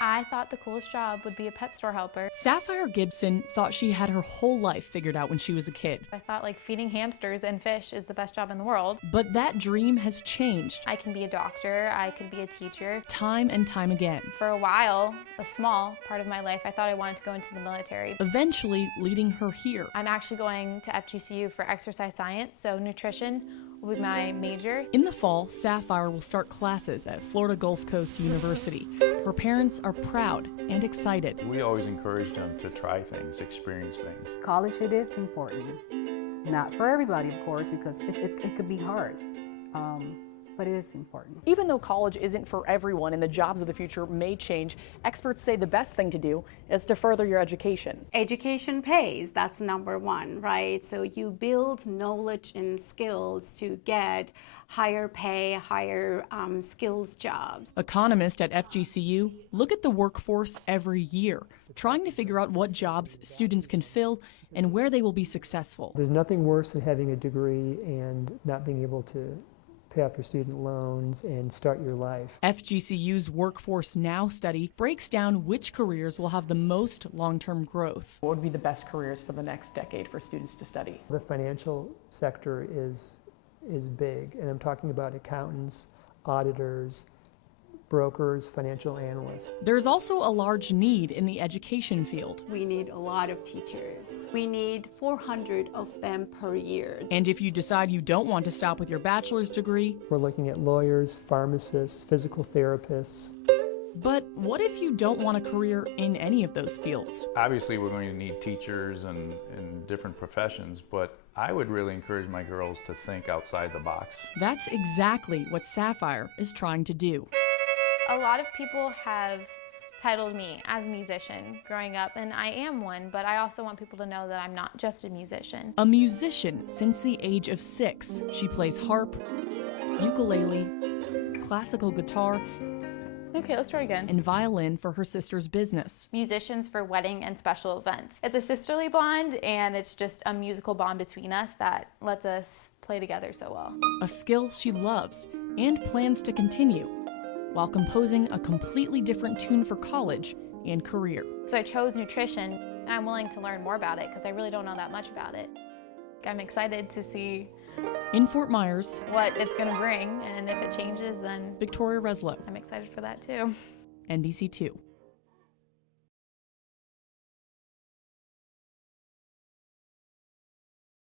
I thought the coolest job would be a pet store helper. Sapphire Gibson thought she had her whole life figured out when she was a kid. I thought like feeding hamsters and fish is the best job in the world. But that dream has changed. I can be a doctor, I could be a teacher. Time and time again. For a while, a small part of my life, I thought I wanted to go into the military. Eventually leading her here. I'm actually going to FGCU for exercise science, so nutrition will be my major. In the fall, Sapphire will start classes at Florida Gulf Coast University. Her parents are proud and excited. We always encourage them to try things, experience things. College, it is important. Not for everybody, of course, because it could be hard, but it is important. Even though college isn't for everyone and the jobs of the future may change, experts say the best thing to do is to further your education. Education pays, that's number one, right? So you build knowledge and skills to get higher pay, higher skills jobs. Economists at FGCU look at the workforce every year, trying to figure out what jobs students can fill and where they will be successful. There's nothing worse than having a degree and not being able to pay off your student loans and start your life. FGCU's Workforce Now study breaks down which careers will have the most long-term growth. What would be the best careers for the next decade for students to study? The financial sector is big, and I'm talking about accountants, auditors, brokers, financial analysts. There's also a large need in the education field. We need a lot of teachers. We need 400 of them per year. And if you decide you don't want to stop with your bachelor's degree, We're looking at lawyers, pharmacists, physical therapists. but what if you don't want a career in any of those fields? Obviously, we're going to need teachers and different professions, but I would really encourage my girls to think outside the box. That's exactly what Sapphire is trying to do. A lot of people have titled me as a musician growing up, and I am one, but I also want people to know that I'm not just a musician. A musician since the age of 6. She plays harp, ukulele, classical guitar, Okay, let's try again. and violin for her sister's business. Musicians for wedding and special events. It's a sisterly bond, and it's just a musical bond between us that lets us play together so well. A skill she loves and plans to continue, while composing a completely different tune for college and career. So I chose nutrition, and I'm willing to learn more about it because I really don't know that much about it. I'm excited to see In Fort Myers, what it's going to bring, and if it changes, then Victoria Wresilo, I'm excited for that too. NBC2.